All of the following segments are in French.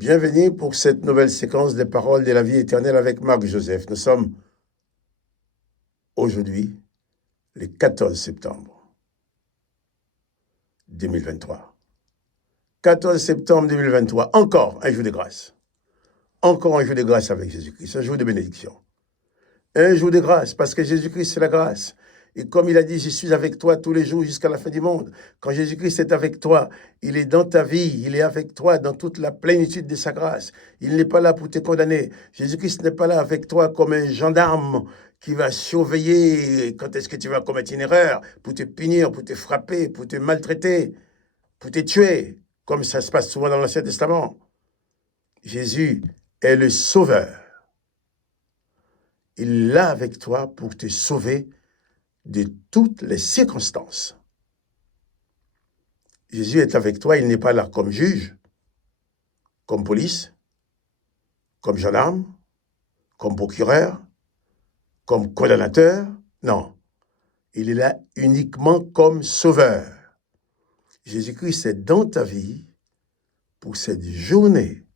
Bienvenue pour cette nouvelle séquence des paroles de la vie éternelle avec Marc Joseph. Nous sommes aujourd'hui le 14 septembre 2023. 14 septembre 2023, encore un jour de grâce. Encore un jour de grâce avec Jésus-Christ, un jour de bénédiction. Un jour de grâce, parce que Jésus-Christ, c'est la grâce. Et comme il a dit, je suis avec toi tous les jours jusqu'à la fin du monde. Quand Jésus-Christ est avec toi, il est dans ta vie, il est avec toi dans toute la plénitude de sa grâce. Il n'est pas là pour te condamner. Jésus-Christ n'est pas là avec toi comme un gendarme qui va surveiller quand est-ce que tu vas commettre une erreur, pour te punir, pour te frapper, pour te maltraiter, pour te tuer, comme ça se passe souvent dans l'Ancien Testament. Jésus est le sauveur. Il est là avec toi pour te sauver de toutes les circonstances. Jésus est avec toi, il n'est pas là comme juge, comme police, comme gendarme, comme procureur, comme condamnateur. Non, il est là uniquement comme sauveur. Jésus-Christ est dans ta vie pour cette journée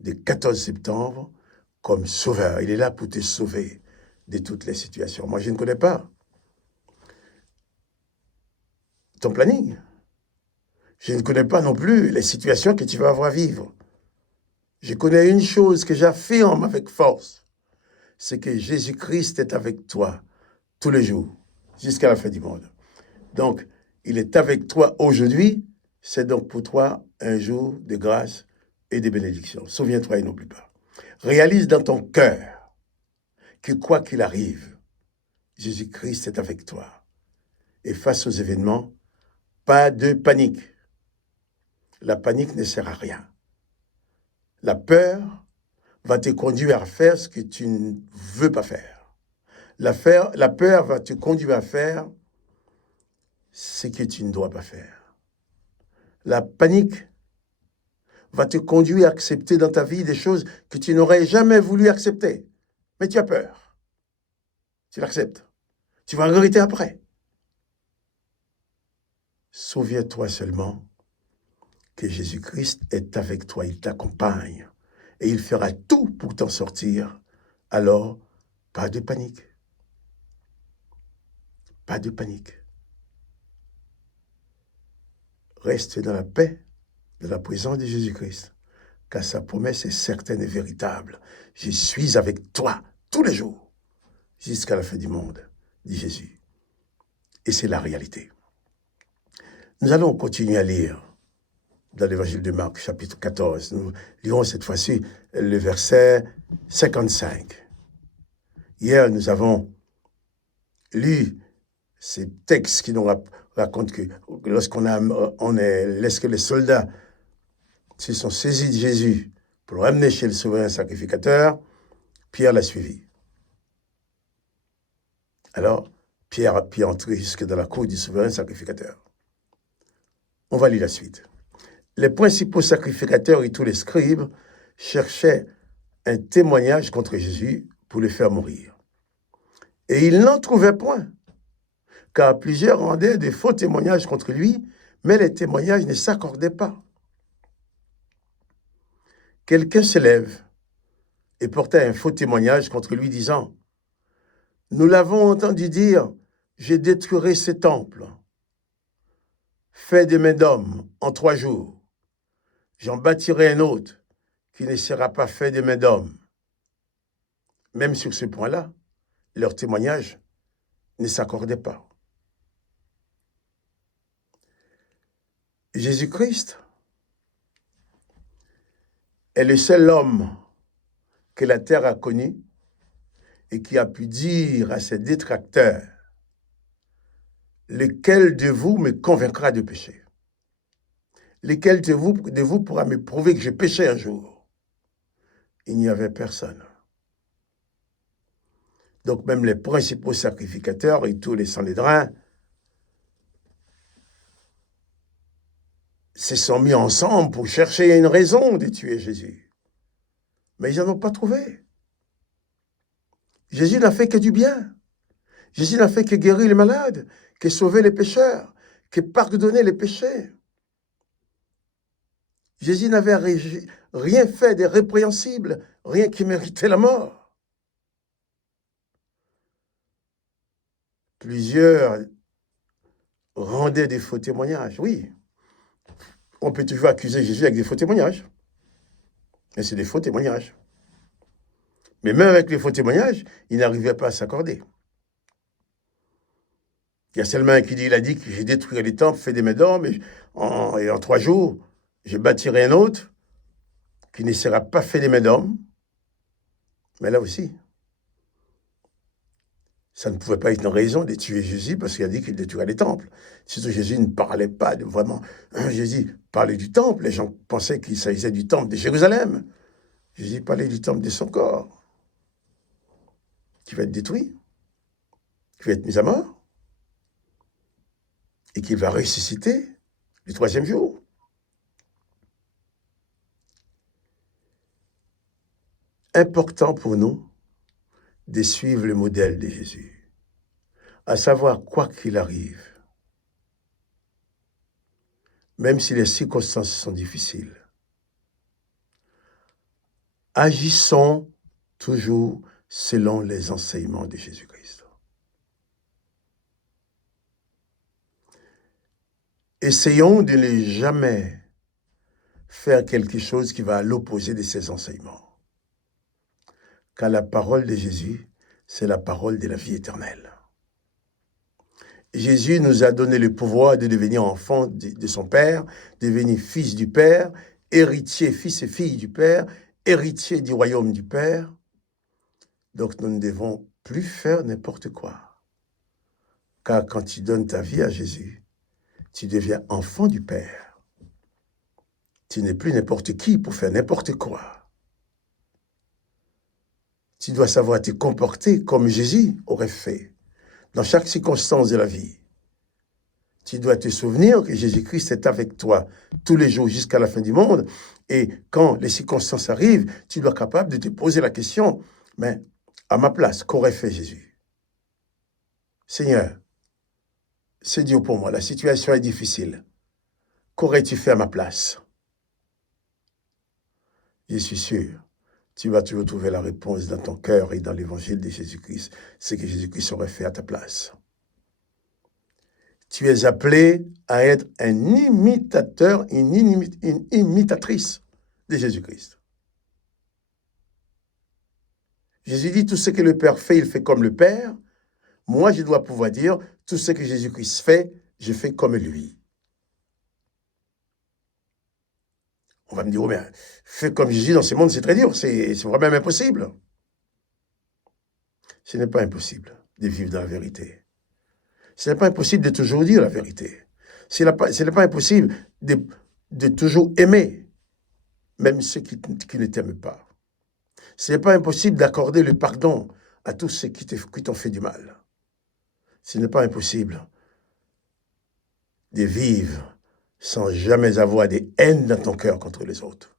du 14 septembre comme sauveur. Il est là pour te sauver de toutes les situations. Moi, je ne connais pas ton planning. Je ne connais pas non plus les situations que tu vas avoir à vivre. Je connais une chose que j'affirme avec force, c'est que Jésus-Christ est avec toi tous les jours, jusqu'à la fin du monde. Donc, il est avec toi aujourd'hui, c'est donc pour toi un jour de grâce et de bénédiction. Souviens-toi et n'oublie pas. Réalise dans ton cœur que quoi qu'il arrive, Jésus-Christ est avec toi. Et face aux événements, pas de panique. La panique ne sert à rien. La peur va te conduire à faire ce que tu ne veux pas faire. La peur va te conduire à faire ce que tu ne dois pas faire. La panique va te conduire à accepter dans ta vie des choses que tu n'aurais jamais voulu accepter. Mais tu as peur. Tu l'acceptes. Tu vas regretter après. Souviens-toi seulement que Jésus-Christ est avec toi, il t'accompagne et il fera tout pour t'en sortir. Alors, pas de panique. Pas de panique. Reste dans la paix, de la présence de Jésus-Christ, car sa promesse est certaine et véritable. Je suis avec toi tous les jours, jusqu'à la fin du monde, dit Jésus. Et c'est la réalité. Nous allons continuer à lire dans l'évangile de Marc, chapitre 14. Nous lirons cette fois-ci le verset 55. Hier, nous avons lu ces textes qui nous racontent que lorsque les soldats se sont saisis de Jésus pour le ramener chez le souverain sacrificateur, Pierre l'a suivi. Alors, Pierre a pu entrer jusque dans la cour du souverain sacrificateur. On va lire la suite. Les principaux sacrificateurs et tous les scribes cherchaient un témoignage contre Jésus pour le faire mourir. Et ils n'en trouvaient point, car plusieurs rendaient de faux témoignages contre lui, mais les témoignages ne s'accordaient pas. Quelqu'un se lève et portait un faux témoignage contre lui, disant « Nous l'avons entendu dire, je détruirai ce temple, fait de main d'homme en 3 jours. J'en bâtirai un autre qui ne sera pas fait de main d'homme. » Même sur ce point-là, leur témoignage ne s'accordait pas. Jésus-Christ est le seul homme que la terre a connu et qui a pu dire à ses détracteurs « Lequel de vous me convaincra de pécher? Lequel de vous pourra me prouver que j'ai péché un jour ?» Il n'y avait personne. Donc même les principaux sacrificateurs et tous les sanhédrins se sont mis ensemble pour chercher une raison de tuer Jésus. Mais ils n'en ont pas trouvé. Jésus n'a fait que du bien. Jésus n'a fait que guérir les malades, que sauver les pécheurs, que pardonner les péchés. Jésus n'avait rien fait de répréhensible, rien qui méritait la mort. Plusieurs rendaient des faux témoignages. Oui, on peut toujours accuser Jésus avec des faux témoignages. Mais c'est des faux témoignages. Mais même avec les faux témoignages, il n'arrivait pas à s'accorder. Il y a seulement un qui dit, il a dit que j'ai détruit les temples, fait des mains d'or, et en 3 jours, je bâtirai un autre qui ne sera pas fait des mains d'homme. Mais là aussi, ça ne pouvait pas être une raison de tuer Jésus parce qu'il a dit qu'il détruirait les temples. Surtout Jésus ne parlait pas de vraiment... Jésus parlait du temple, les gens pensaient qu'il s'agissait du temple de Jérusalem. Jésus parlait du temple de son corps, qui va être détruit, qui va être mis à mort, et qui va ressusciter le 3e jour. Important pour nous de suivre le modèle de Jésus, à savoir quoi qu'il arrive, même si les circonstances sont difficiles, agissons toujours selon les enseignements de Jésus-Christ. Essayons de ne jamais faire quelque chose qui va à l'opposé de ces enseignements. Car la parole de Jésus, c'est la parole de la vie éternelle. Jésus nous a donné le pouvoir de devenir enfant de son Père, devenir fils du Père, héritier, fils et fille du Père, héritier du royaume du Père. Donc nous ne devons plus faire n'importe quoi. Car quand tu donnes ta vie à Jésus, tu deviens enfant du Père. Tu n'es plus n'importe qui pour faire n'importe quoi. Tu dois savoir te comporter comme Jésus aurait fait, dans chaque circonstance de la vie. Tu dois te souvenir que Jésus-Christ est avec toi tous les jours jusqu'à la fin du monde. Et quand les circonstances arrivent, tu dois être capable de te poser la question, mais à ma place, qu'aurait fait Jésus? Seigneur, c'est dur pour moi, la situation est difficile. Qu'aurais-tu fait à ma place? Je suis sûr, tu vas toujours trouver la réponse dans ton cœur et dans l'évangile de Jésus-Christ, ce que Jésus-Christ aurait fait à ta place. Tu es appelé à être un imitateur, une imitatrice de Jésus-Christ. Jésus dit, tout ce que le Père fait, il fait comme le Père. Moi, je dois pouvoir dire, tout ce que Jésus-Christ fait, je fais comme lui. On va me dire, oh, mais faire comme Jésus dans ce monde, c'est très dur, c'est vraiment impossible. Ce n'est pas impossible de vivre dans la vérité. Ce n'est pas impossible de toujours dire la vérité. Ce n'est pas impossible de toujours aimer, même ceux qui ne t'aiment pas. Ce n'est pas impossible d'accorder le pardon à tous ceux qui t'ont fait du mal. Ce n'est pas impossible de vivre sans jamais avoir des haines dans ton cœur contre les autres.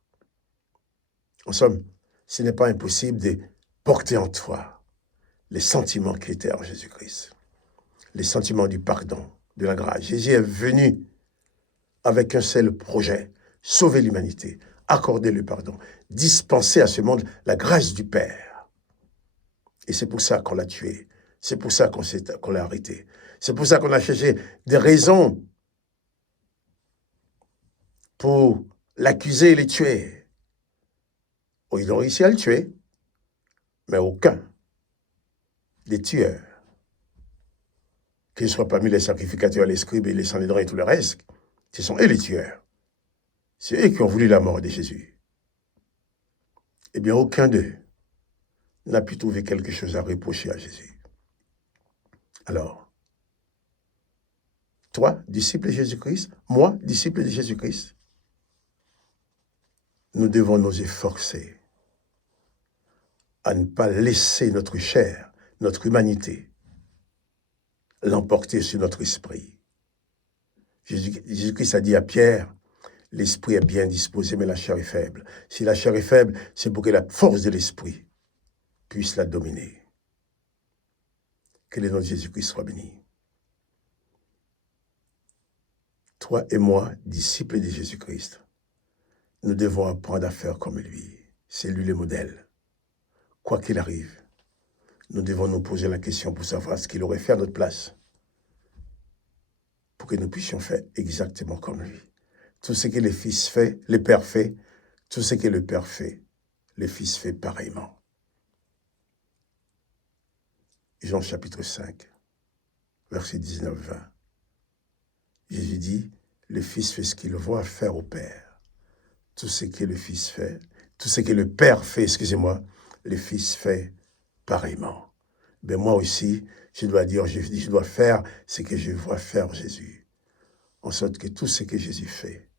En somme, ce n'est pas impossible de porter en toi les sentiments qui étaient en Jésus-Christ, les sentiments du pardon, de la grâce. Jésus est venu avec un seul projet, sauver l'humanité, accorder le pardon, dispenser à ce monde la grâce du Père. Et c'est pour ça qu'on l'a tué, c'est pour ça qu'on l'a arrêté, c'est pour ça qu'on a cherché des raisons pour l'accuser et le tuer. Oh, ils ont réussi à le tuer, mais aucun des tueurs, qu'ils soient parmi les sacrificateurs, les scribes et les sanhédrins et tout le reste, ce sont eux les tueurs. C'est eux qui ont voulu la mort de Jésus. Eh bien, aucun d'eux n'a pu trouver quelque chose à reprocher à Jésus. Alors, toi, disciple de Jésus-Christ, moi, disciple de Jésus-Christ, nous devons nous efforcer à ne pas laisser notre chair, notre humanité, l'emporter sur notre esprit. Jésus-Christ a dit à Pierre, l'esprit est bien disposé, mais la chair est faible. Si la chair est faible, c'est pour que la force de l'esprit puisse la dominer. Que le nom de Jésus-Christ soit béni. Toi et moi, disciples de Jésus-Christ, Nous devons apprendre à faire comme lui. C'est lui le modèle. Quoi qu'il arrive, nous devons nous poser la question pour savoir ce qu'il aurait fait à notre place, pour que nous puissions faire exactement comme lui. Tout ce que le Fils fait, le Père fait, tout ce que le Père fait, le Fils fait pareillement. Jean chapitre 5, verset 19-20. Jésus dit, le Fils fait ce qu'il voit faire au Père. Tout ce que le Fils fait, tout ce que le Père fait, excusez-moi, le Fils fait pareillement. Mais moi aussi, je dois dire, je dois faire ce que je vois faire Jésus. En sorte que tout ce que Jésus fait,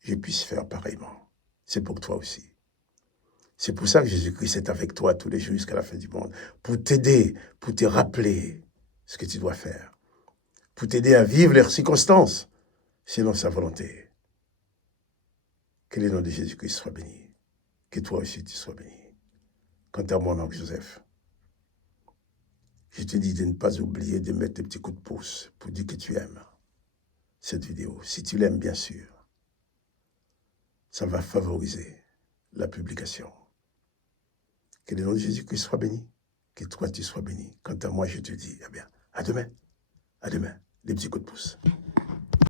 je puisse faire pareillement. C'est pour toi aussi. C'est pour ça que Jésus-Christ est avec toi tous les jours jusqu'à la fin du monde. Pour t'aider, pour te rappeler ce que tu dois faire. Pour t'aider à vivre les circonstances selon sa volonté. Que le nom de Jésus-Christ soit béni. Que toi aussi tu sois béni. Quant à moi, Marc-Joseph, je te dis de ne pas oublier de mettre des petits coups de pouce pour dire que tu aimes cette vidéo. Si tu l'aimes, bien sûr, ça va favoriser la publication. Que le nom de Jésus-Christ soit béni. Que toi, tu sois béni. Quant à moi, je te dis, eh bien, à demain. À demain. Des petits coups de pouce.